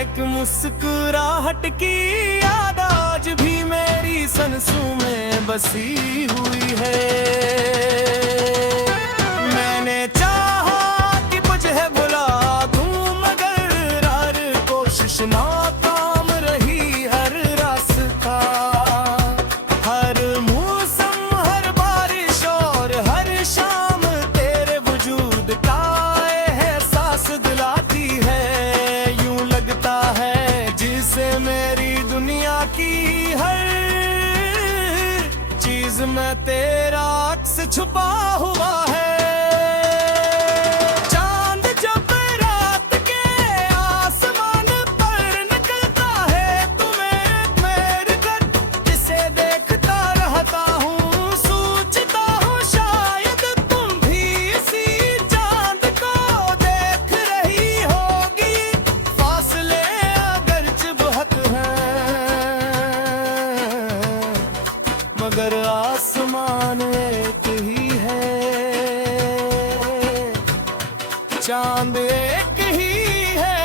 एक मुस्कुराहट की याद आज भी मेरी सांसों में बसी हुई है। मैंने चाहा कि तुझे बुला दूं मगर हर कोशिश नाकाम रही, हर रास्ता, हर मौसम, हर बारिश और हर शाम तेरे वजूद का एहसास दिलाती है। यूं लगता है जिसे मेरी दुनिया की हर चीज में तेरा अक्स छुपा हुआ है। चांद जब रात के आसमान पर निकलता है तुम्हें मेरे घर, जिसे देखता रहता हूँ सोचता हूँ शायद तुम भी इसी चांद को देख रही होगी। फासले अगरचे बहुत हैं मगर आसमान एक ही है, चांद एक ही है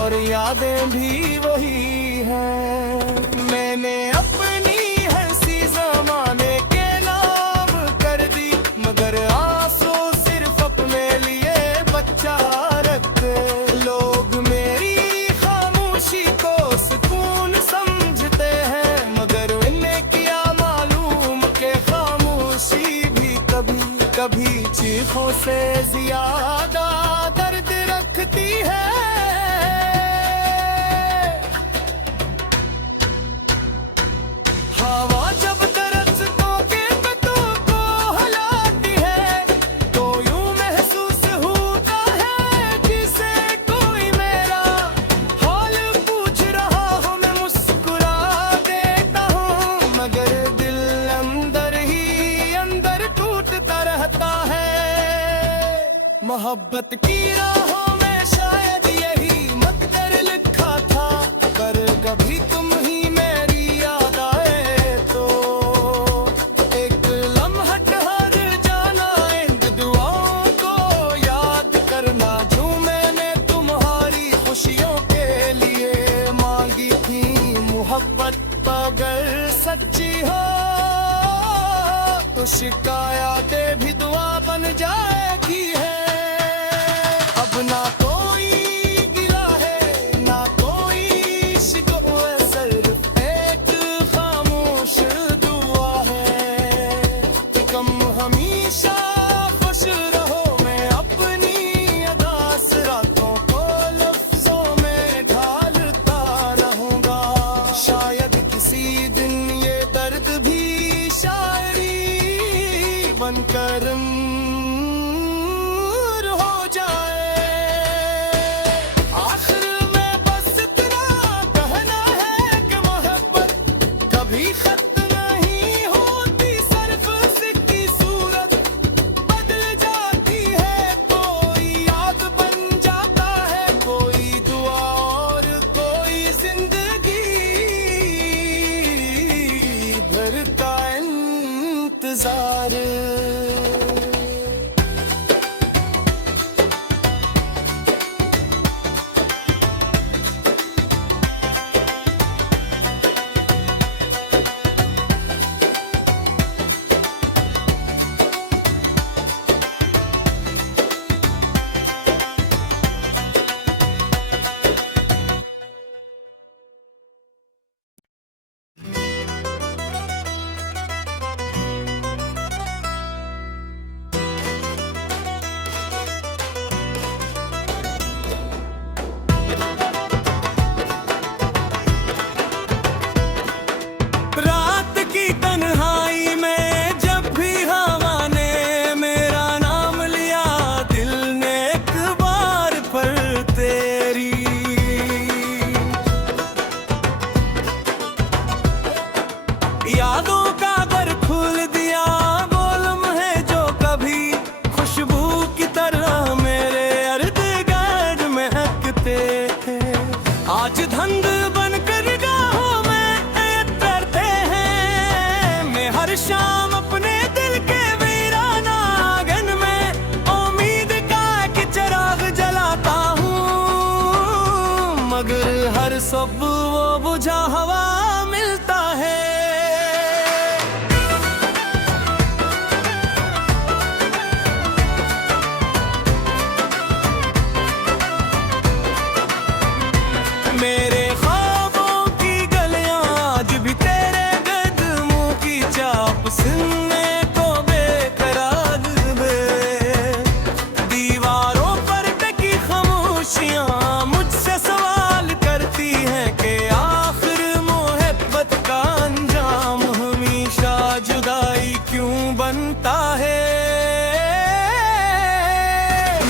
और यादें भी वही हैं। मैंने अपनी हंसी जमाने के नाम कर दी मगर आंसू सिर्फ अपने लिए बचा रखते। लोग मेरी खामोशी को सुकून समझते हैं मगर इन्हें क्या मालूम के खामोशी भी कभी कभी चीखों से ज्यादा दर्द रखती है। हवा जब दरख्तों के पत्तों को हिलाती है तो यूं महसूस होता है जिसे कोई मेरा हाल पूछ रहा हो। मैं मुस्कुरा देता हूँ मगर दिल अंदर ही अंदर टूटता रहता है। मोहब्बत की राहों में शायद यही मकदर लिखा था, पर कभी तुम ही मेरी याद आए तो एक लम्हा हर जाना इन दुआओं को याद करना जो मैंने तुम्हारी खुशियों के लिए मांगी थी। मोहब्बत अगर सच्ची हो तो शिकायतें भी दुआ बन जाएगी है। अब ना कोई गिला है ना कोई शिकवा, सिर्फ एक खामोश दुआ है कि कम हमेशा खुश रहो। मैं अपनी अदास रातों को लफ्जों में ढालता रहूंगा, शायद किसी दिन ये दर्द भी शायरी बनकर हो जाए। आखिर में बस इतना कहना है कि मोहब्बत कभी खत्म नहीं होती, सिर्फ उसकी सूरत बदल जाती है। कोई याद बन जाता है, कोई दुआ और कोई जिंदगी भर का इंतजार। सब वो बुझा हवा मिलता है। मेरे ख्वाबों की गलियां आज भी तेरे कदमों की चाप सुनने को बेकरार है। दीवारों पर टकी खामोशियां मुझसे सवाल करती हैं कि आखिर मोहब्बत का अंजाम हमेशा जुदाई क्यों बनता है।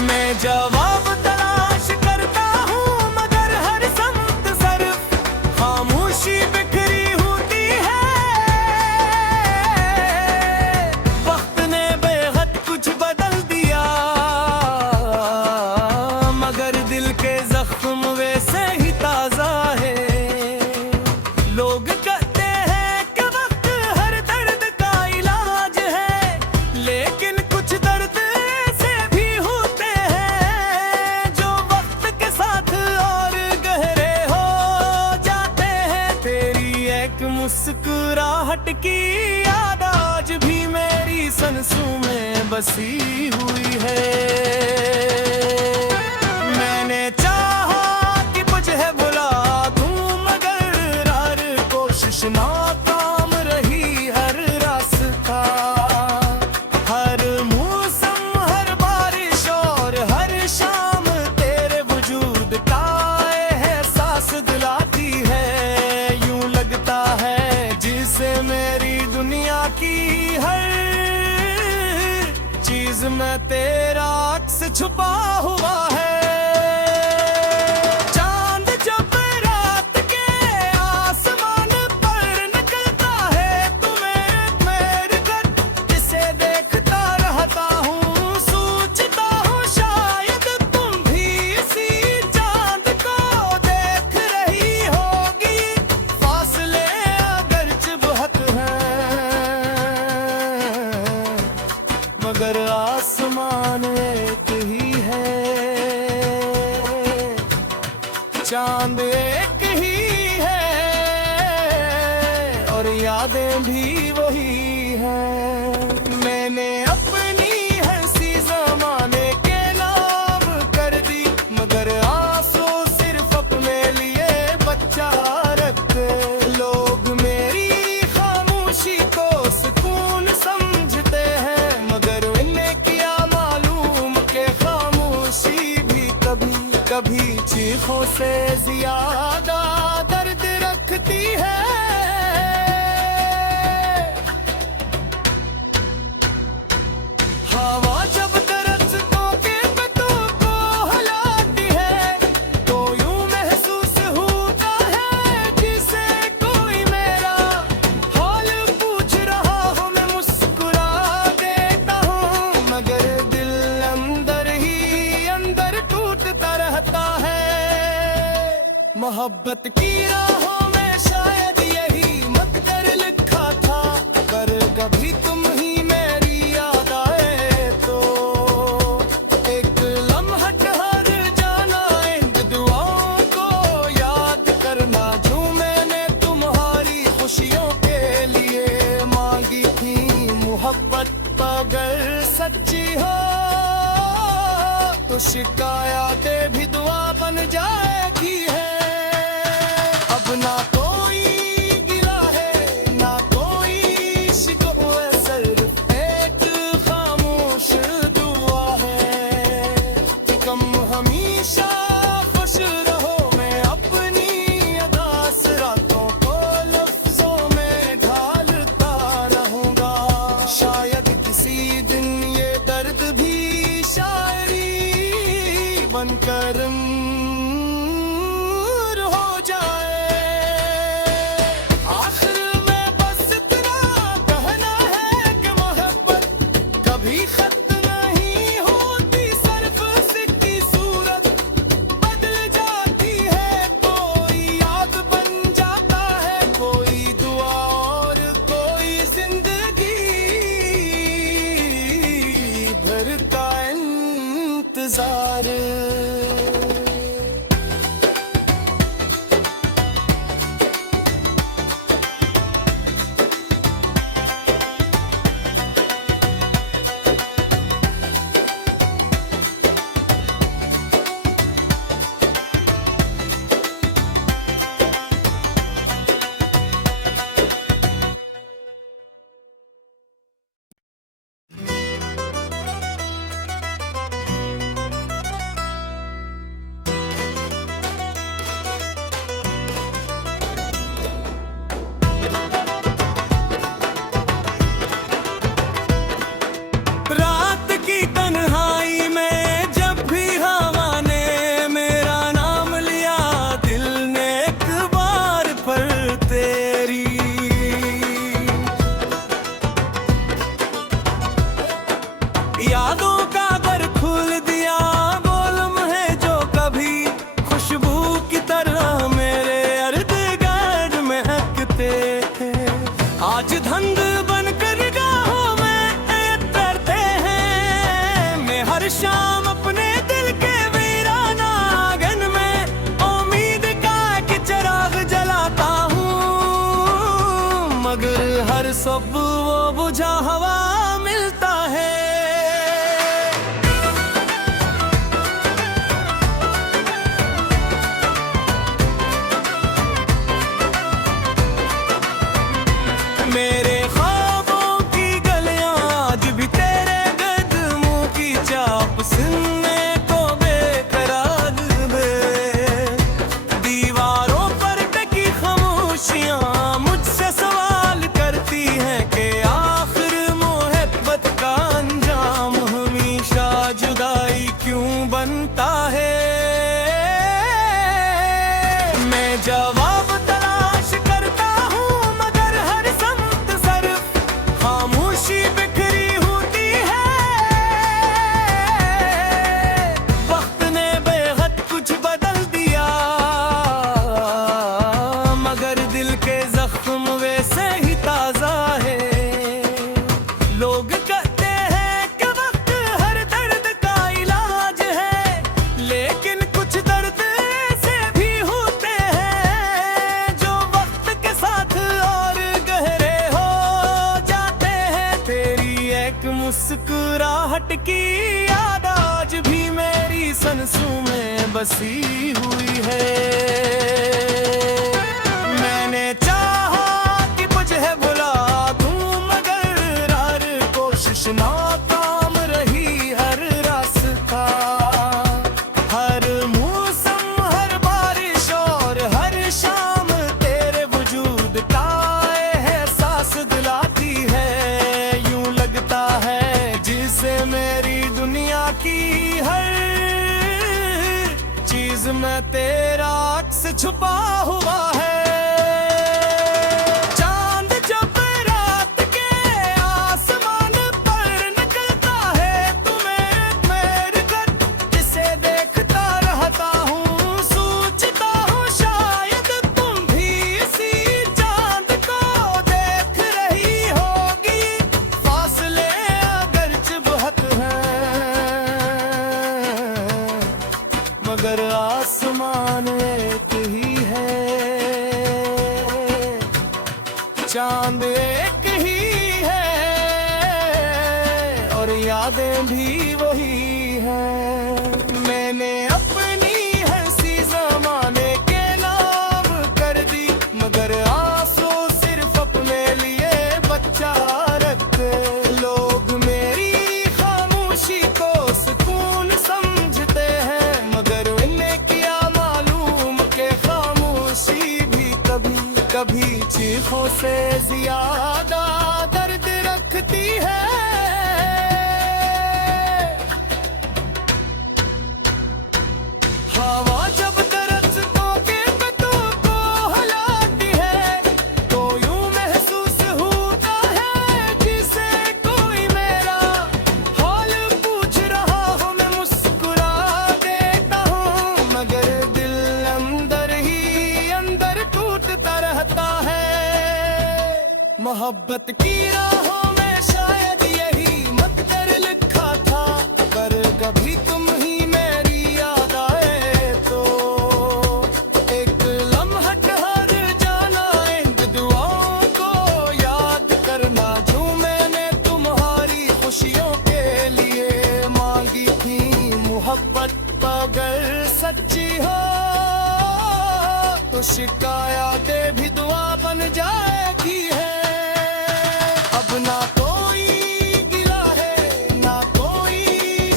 मैं जवाब तलाश करता हूँ मगर हर समत सरफ खामोशी बिखरी होती है। वक्त ने बेहद कुछ बदल दिया मगर दिल के जख्म वैसे ही ताजा है। लोग कहते हैं कि वक्त हर दर्द का इलाज है, लेकिन कुछ दर्द ऐसे भी होते हैं जो वक्त के साथ और गहरे हो जाते हैं। तेरी एक मुस्कुराहट की याद आज भी मेरी सांसों में बसी हुई है। मैंने चाहा कि तुझे बुला दूं मगर हर कोशिश नाकाम रही। हर रास्ता, हर मौसम, हर बारिश और हर शाम तेरे वजूद का एहसास दिलाती है। यूं लगता है जिसे मेरी दुनिया की हर चीज में तेरा अक्स छुपा हुआ है। चांद जब रात के आसमान पर निकलता है तुम्हें मेरे घर जिसे देखता रहता हूँ। सोचता हूँ शायद तुम भी इसी चांद को देख रही होगी। फासले अगरचे बहुत हैं मगर आसमान एक ही है। चांद एक ही है और यादें भी वही हैं। मैंने अपनी हंसी जमाने के नाम कर दी मगर आंसू सिर्फ अपने लिए बचा रखते। लोग मेरी खामोशी को सुकून समझते हैं मगर उन्हें क्या मालूम कि खामोशी भी कभी कभी चीखों से ज्यादा दर्द रखती है। हवा जब दरख्तों के पत्तों को हिलाती है तो यूं महसूस होता है जिसे कोई मेरा हाल पूछ रहा हो। मैं मुस्कुरा देता हूँ मगर दिल अंदर ही अंदर टूटता रहता है। मोहब्बत की राहों में शायद यही मकदर लिखा था। अगर कभी तुम ही मेरी याद आए तो एक लम्हा ठहर जाना। इन दुआओं को याद करना जो मैंने तुम्हारी खुशियों के लिए मांगी थी। मोहब्बत अगर सच्ची हो तो शिकायतें भी दुआ बन जाएगी है। अब ना कोई गिला है ना कोई शिकवा, सिर्फ एक खामोश दुआ है कि तुम हमेशा खुश रहो। मैं अपनी अदास रातों को लफ्जों में ढालता रहूंगा। शायद किसी दिन ये दर्द भी शायरी बनकर सब वो बुझा हवा मिलता है। मेरे ख्वाबों की गलियां आज भी तेरे कदमों की चाप सुनने को बेकरार है। दीवारों पर टकी खामोशियां मुझसे सवाल करती हैं कि आखिर मोहब्बत का अंजाम हमेशा जुदाई क्यों बनता है। मैं जवाब तलाश करता हूँ मगर हर समत सरफ खामोशी बिखरी होती है। वक्त ने बेहद कुछ बदल दिया मगर दिल के जख्म वैसे ही ताजा है। लोग कहते हैं कि वक्त हर दर्द का इलाज है, लेकिन कुछ दर्द ऐसे भी होते हैं जो वक्त के साथ और गहरे हो जाते हैं। तेरी एक मुस्कुराहट की याद आज भी मेरी सांसों में बसी हुई है। मैंने चाहा कि मुझे भुला दूं मगर हर कोशिश नाकाम रही। हर रास्ता, हर मौसम, हर बारिश और हर शाम तेरे वजूद का एहसास दिलाती है। यूं लगता है जिसे मेरी दुनिया की हर चीज में तेरा अक्स छुपा हुआ है। चांद जब रात के आसमान पर निकलता है तुम्हें मेरे घर जिसे देखता रहता हूँ। सोचता हूँ शायद तुम भी इसी चांद को देख रही होगी। फासले अगरचे बहुत हैं मगर आसमान एक ही है। चांद एक ही है और यादें भी वही हैं। मैंने अपनी हंसी जमाने के नाम कर दी मगर आंसू सिर्फ अपने लिए बचा रखते। लोग मेरी खामोशी को सुकून समझते हैं मगर उन्हें क्या मालूम कि खामोशी भी कभी कभी चीखों से ज्यादा दर्द रखती है। हवा जब दरख्तों के पत्तों को हिलाती है तो यूं महसूस होता है जिसे कोई मेरा हाल पूछ रहा हो। मैं मुस्कुरा देता हूँ मगर दिल अंदर ही अंदर टूटता रहता है। मोहब्बत की राहों में शायद यही मकदर लिखा था पर कभी तुम ही मेरी याद आए तो एक लम्हा ठहर जाना। इन दुआओं को याद करना जो मैंने तुम्हारी खुशियों के लिए मांगी थी। मोहब्बत अगर सच्ची हो तो शिकायतें भी दुआ बन जाएगी है। अब ना कोई गिला है ना कोई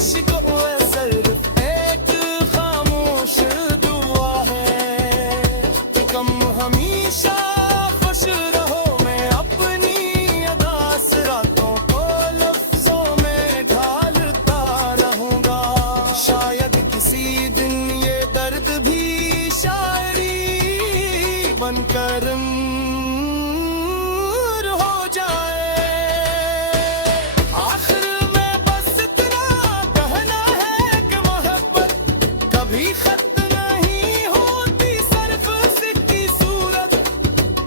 शिकवा, सिर्फ एक खामोश दुआ है कि तुम हमेशा खुश रहो। मैं अपनी अदास रातों को लफ्जों में ढालता रहूंगा। शायद किसी दिन ये दर्द भी शायरी बनकर हो जाए। आखिर में बस इतना कहना है कि मोहब्बत कभी खत्म नहीं होती। सिर्फ उसकी सूरत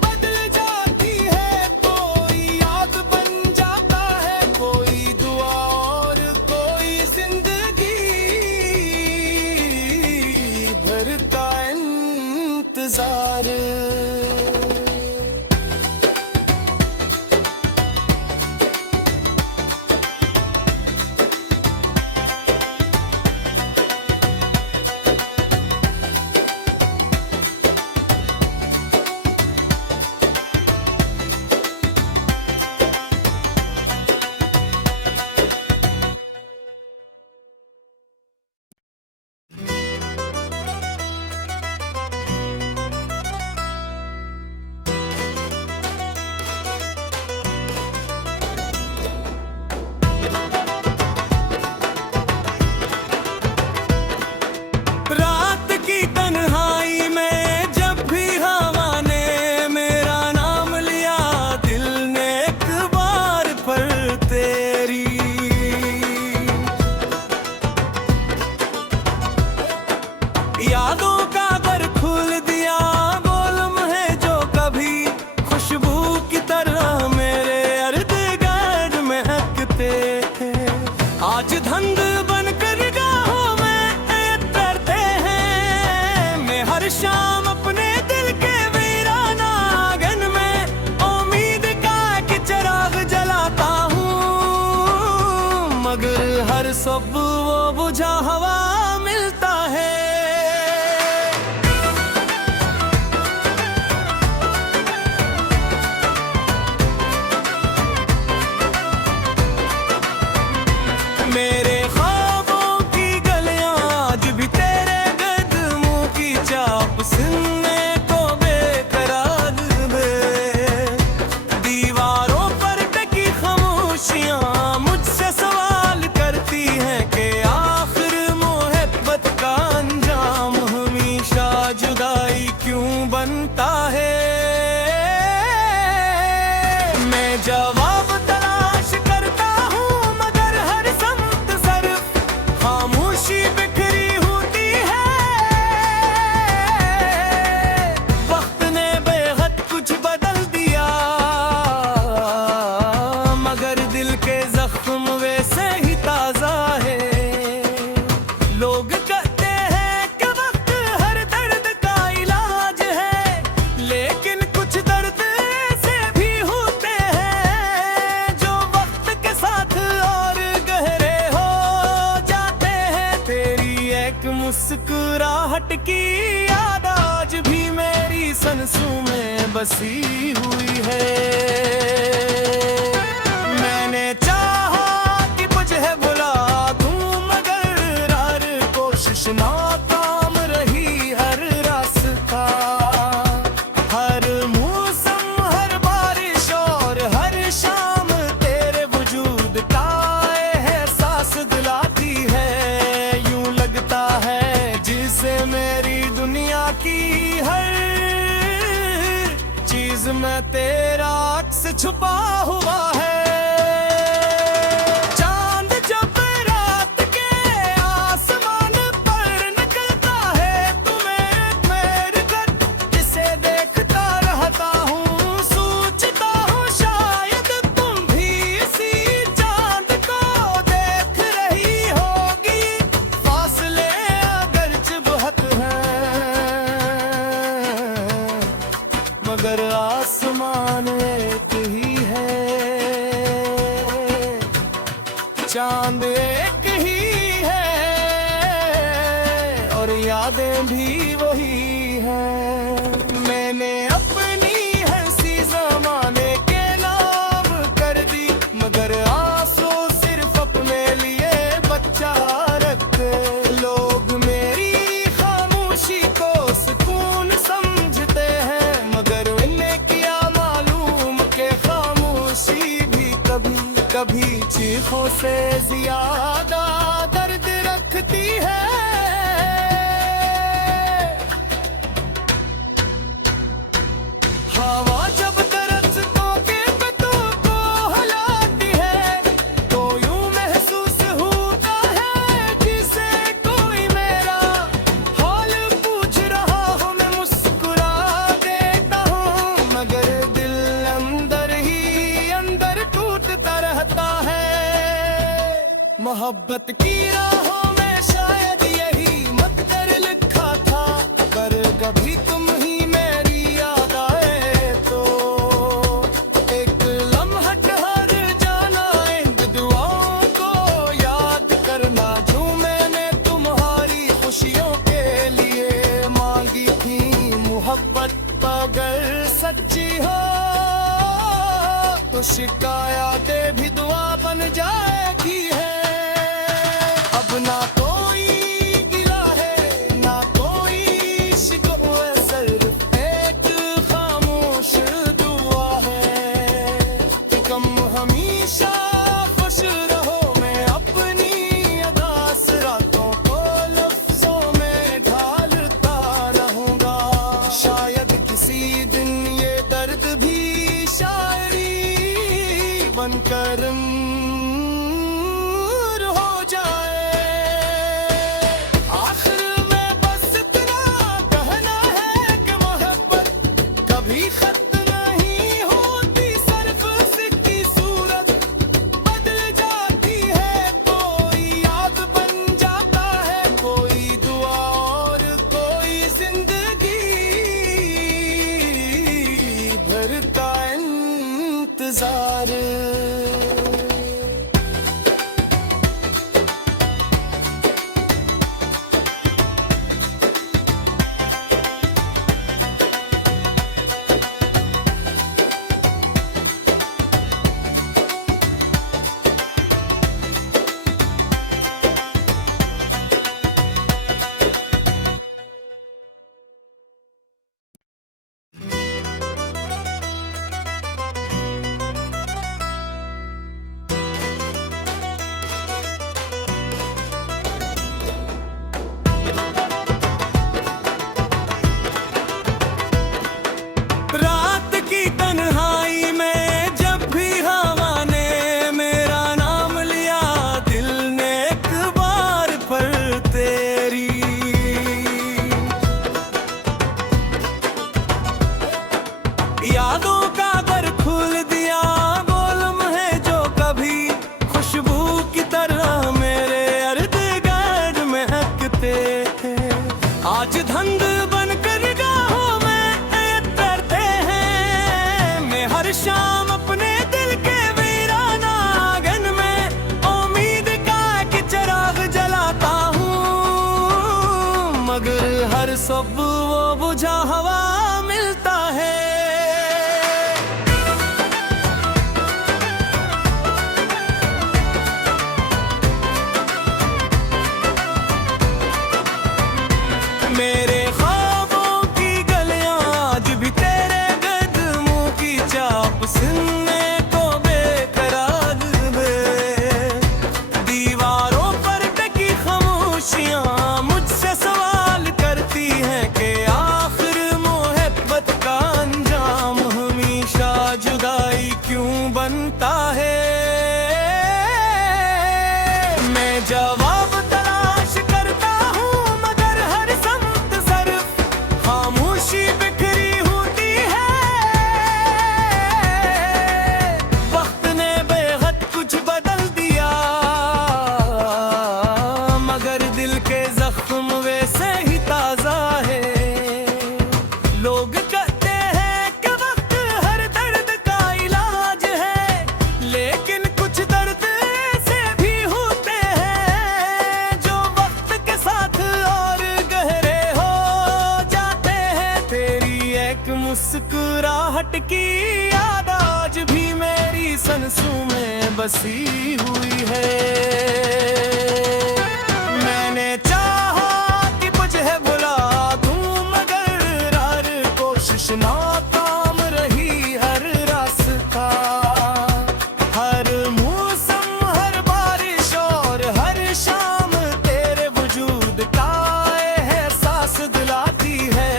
बदल जाती है। कोई याद बन जाता है, कोई दुआ और कोई जिंदगी भर का इंतजार। सब वो बुझा हवा मिलता है। मेरे ख्वाबों की गलियां आज भी तेरे कदमों की चाप सुनने को बेकरार है। दीवारों पर टकी खामोशियां मुझसे सवाल करती हैं कि आखिर मोहब्बत का अंजाम हमेशा जुदाई क्यों बनता है। मैं जवाब तलाश करता हूँ मगर हर समत सरफ खामोशी बिखरी होती है। वक्त ने बेहद कुछ बदल दिया मगर दिल के जख्म वैसे ही ताजा है। लोग कहते हैं कि वक्त हर दर्द का इलाज है, लेकिन कुछ दर्द ऐसे भी होते हैं जो वक्त के साथ और गहरे हो जाते हैं। तेरी एक मुस्कुराहट की याद आज भी मेरी सांसों में बसी हुई है। मैंने चाहा कि मुझे भुला दूं मगर हर कोशिश नाकाम रही। हर रास्ता, हर मौसम, हर बारिश और हर शाम तेरे वजूद का एहसास दिलाती है। यूं लगता है जिसे मेरी दुनिया की हर चीज में तेरा अक्स छुपा हुआ है। चांद जब रात के आसमान पर निकलता है तुम्हें मेरे घर इसे देखता रहता हूँ। सोचता हूँ शायद तुम भी इसी चांद को देख रही होगी। फासले अगरचे बहुत हैं मगर आसमान एक ही है। चांद एक ही है और यादें भी वही हैं। मैंने अपनी हंसी जमाने के नाम कर दी मगर आंसू सिर्फ अपने लिए बचा रखते। लोग मेरी खामोशी को सुकून समझते हैं मगर उन्हें क्या मालूम कि खामोशी भी कभी कभी चीखों से ज्यादा दर्द रखती है। हवा जब दरख्तों के पत्तों को हिलाती है तो यूं महसूस होता है जिसे कोई मेरा हाल पूछ रहा हो। मैं मुस्कुरा देता हूँ मगर दिल अंदर ही अंदर टूटता रहता है। मोहब्बत की राहों में शायद यही मकदर लिखा था पर कभी तुम ही मेरी याद आए तो एक लम्हट हर जाना इन दुआओं को याद करना जो मैंने तुम्हारी खुशियों के लिए मांगी थी। मोहब्बत अगर सच्ची हो तो शिकायतें भी दुआ बन जाएगी है। अब ना कोई गिला है ना कोई शिकवा, सिर्फ एक खामोश दुआ है कि तुम हमेशा खुश रहो। मैं अपनी अदास रातों को लफ्जों में ढालता रहूंगा। शायद किसी दिन ये दर्द भी शायरी बनकर हो जाए। आखिर में बस इतना कहना है कि मोहब्बत कभी खत्म नहीं होती। सिर्फ उसकी सूरत बदल जाती है। कोई याद बन जाता है, कोई दुआ और कोई जिंदगी भर का इंतजार। सब वो बुझा हवा मिलता है। मेरे ख्वाबों की गलियां आज भी तेरे कदमों की चाप सुनने को बेकरार दे। दीवारों पर टकी खामोशियां मुझसे सवाल करती हैं कि आखिर मोहब्बत का अंजाम हमेशा जुदाई क्यों बनता है। मैं जवाब तलाश करता हूँ मगर हर समत सिर्फ खामोशी बिखरी होती है। वक्त ने बेहद कुछ बदल दिया मगर दिल के जख्म वैसे ही ताजा है। लोग कहते हैं कि वक्त हर दर्द का इलाज है, लेकिन कुछ दर्द ऐसे भी होते हैं जो वक्त के साथ और गहरे हो जाते हैं। तेरी एक मुस्कुराहट की याद आज भी मेरी सांसों में बसी हुई है। मैंने चाहा कि मुझे बुला दूं मगर हर कोशिश नाकाम रही। हर रास्ता, हर मौसम, हर बारिश और हर शाम तेरे वजूद का एहसास दिलाती है।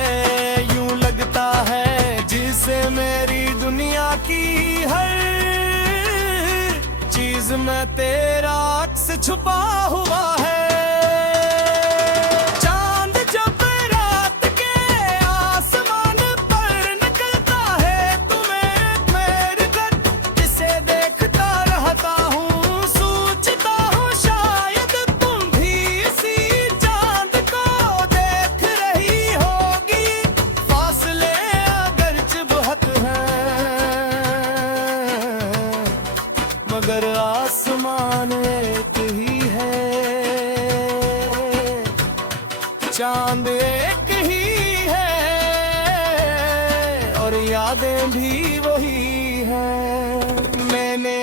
यूं लगता है जिसे मेरी दुनिया की हर चीज में तेरा अक्स छुपा हुआ है। चांद जब रात के आसमान पर निकलता है तुम्हें मेरे घर इसे देखता रहता हूँ। सोचता हूँ शायद तुम भी इसी चांद को देख रही होगी। फासले अगरचे बहुत हैं मगर आसमान एक ही है। चांद एक ही है और यादें भी वही हैं। मैंने